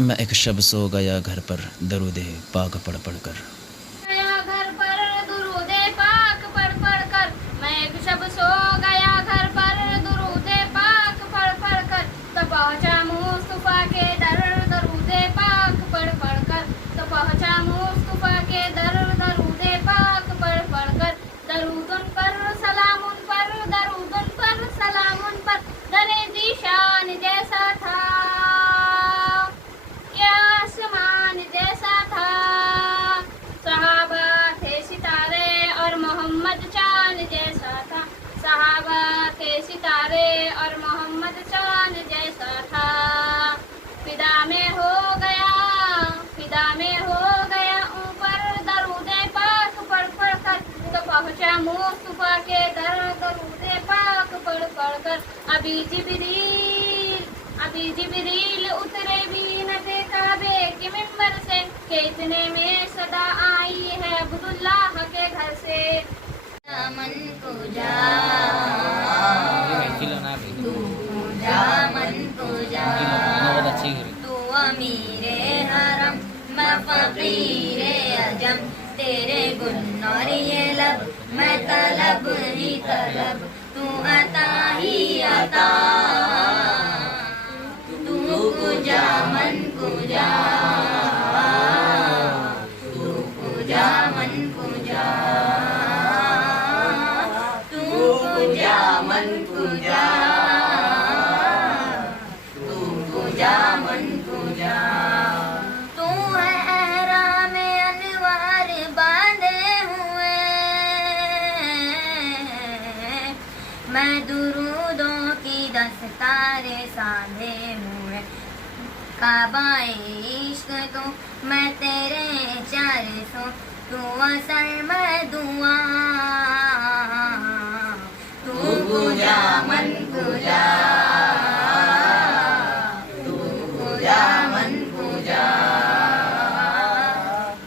मैं एक शब सो गया घर पर दरूदे पाक पढ़ पढ़ कर। गया घर पर दुरूदे पाक पढ़ पढ़ कर। मैं एक शब सो गया घर पर दुरूदे पाक पढ़ पढ़ कर। तो पहुंचा मुस्तफा के दर दरूदे पाक पढ़ पढ़ कर। तो पहुंचा मुस्तफा के दर दरूदे पाक पढ़ पढ़ कर। दरूदुन पर सलामुन पर दरूदुन पर सलामुन पर। दरे जीशान जैसा था क्या आसमान जैसा था। सहाबा थे सितारे और मोहम्मद चांद जैसा था। सहाबा थे सितारे और मोहम्मद चांद जैसा था। फिदा में हो गया फिदा में हो गया ऊपर दरूदे पाक पढ़ पढ़ कर। तो पहुंचा मुस्तफा के दर दरूदे पाक पढ़ पढ़ कर। अभी जिबरील उतरे भी न थे काबे के मिंबर से कि इतने में सदा आई है अब्दुल्लाह के घर से। मन को जा मन को जा तू अमीरे हरम मैं फकीरे अजम। तेरे गुन और ये लब मैं तलब ही तलब। तू अता ही अता तू कुजा मन कुजा तू कुजा मन कुजा तू कुजा मन कुजा तू कुजा मन कुजा। तू है एहराम अनवार बांधे हुए मैं दुरूदों की दस्तारे साधे हुए। काबाए इश्क तू मैं तेरे चार सो तू असर मैं दुआ। तू पूजा मन पूजा तू पूजा मन पूजा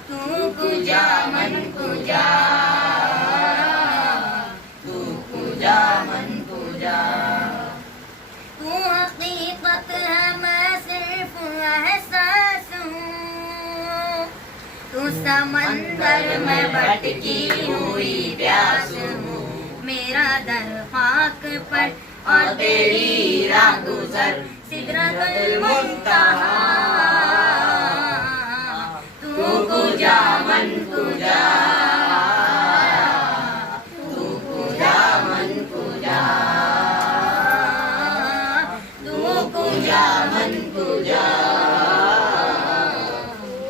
तू पूजा मन पूजा तू पूजा मन पूजा। तू हकीकत है मैं सिर्फ एहसास हूँ। तू समंदर में भटकी हुई प्यास हूँ। मेरा दर खाक पर और तेरी राह गुजर सिदरतुल मुंतहा। तू कुजा मन कुजा तू कुजा मन कुजा तू कुजा मन कुजा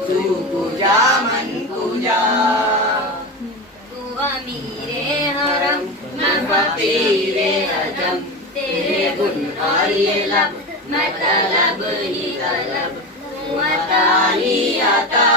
तू कुजा मन कुजा। तू अमीरे हरम मैं फकीरे अजम। तेरे गुन और ये लब मैं तलब ही तलब। तू अता ही अता